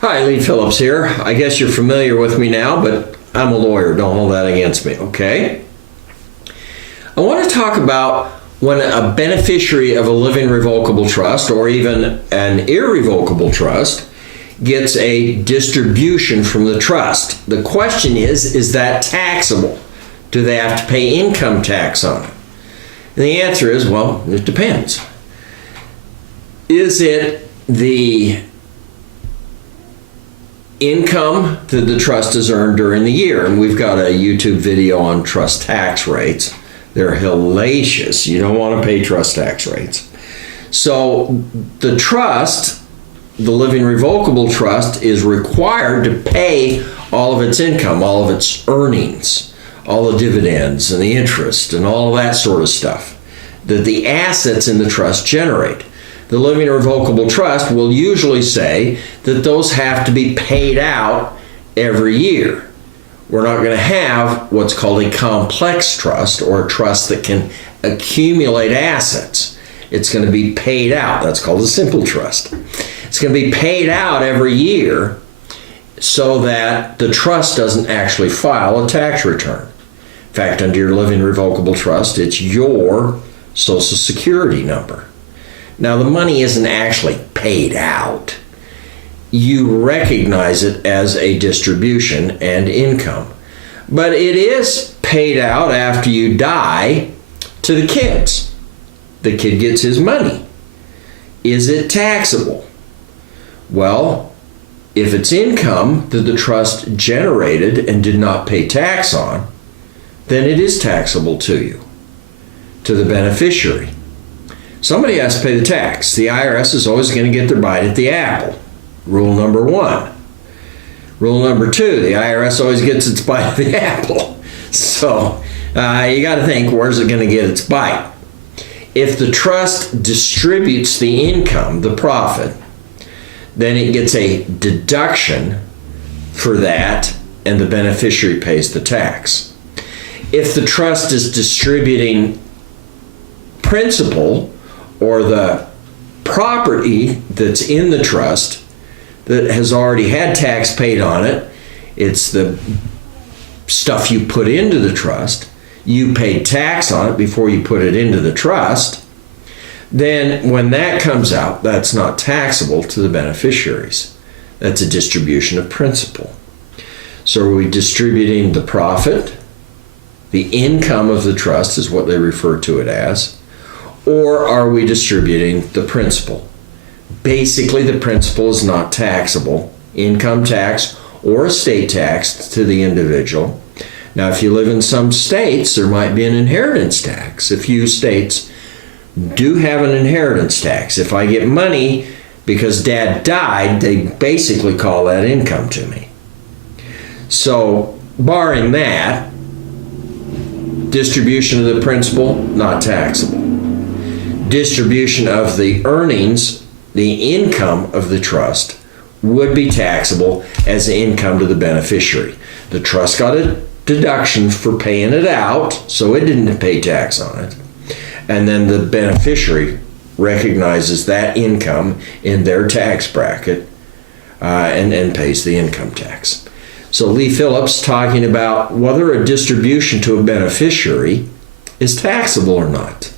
Hi, Lee Phillips here. I guess you're familiar with me now, but I'm a lawyer. Don't hold that against me, okay? I want to talk about when a beneficiary of a living revocable trust or even an irrevocable trust gets a distribution from the trust. The question is that taxable? Do they have to pay income tax on it? And the answer is, well, it depends. Is it the income that the trust has earned during the year? And we've got a YouTube video on trust tax rates. They're hellacious. You don't want to pay trust tax rates. So the trust, the living revocable trust, is required to pay all of its income, all of its earnings, all the dividends and the interest and all of that sort of stuff that the assets in the trust generate. The living revocable trust will usually say that those have to be paid out every year. We're not going to have what's called a complex trust or a trust that can accumulate assets. It's going to be paid out. That's called a simple trust. It's going to be paid out every year so that the trust doesn't actually file a tax return. In fact, under your living revocable trust, it's your Social Security number. Now, the money isn't actually paid out. You recognize it as a distribution and income. But it is paid out after you die to the kids. The kid gets his money. Is it taxable? Well, if it's income that the trust generated and did not pay tax on, then it is taxable to you, to the beneficiary. Somebody has to pay the tax. The IRS is always going to get their bite at the apple. Rule number one. Rule number two, the IRS always gets its bite at the apple. So you got to think, where's it going to get its bite? If the trust distributes the income, the profit, then it gets a deduction for that and the beneficiary pays the tax. If the trust is distributing principal or the property that's in the trust that has already had tax paid on it, it's the stuff you put into the trust, you paid tax on it before you put it into the trust, then when that comes out, that's not taxable to the beneficiaries. That's a distribution of principal. So are we distributing the profit? The income of the trust is what they refer to it as. Or are we distributing the principal? Basically, the principal is not taxable, income tax or estate tax to the individual. Now, if you live in some states, there might be an inheritance tax. A few states do have an inheritance tax. If I get money because dad died, they basically call that income to me. So, barring that, distribution of the principal, not taxable. Distribution of the earnings, the income of the trust, would be taxable as income to the beneficiary. The trust got a deduction for paying it out, so it didn't pay tax on it. And then the beneficiary recognizes that income in their tax bracket and pays the income tax. So Lee Phillips talking about whether a distribution to a beneficiary is taxable or not.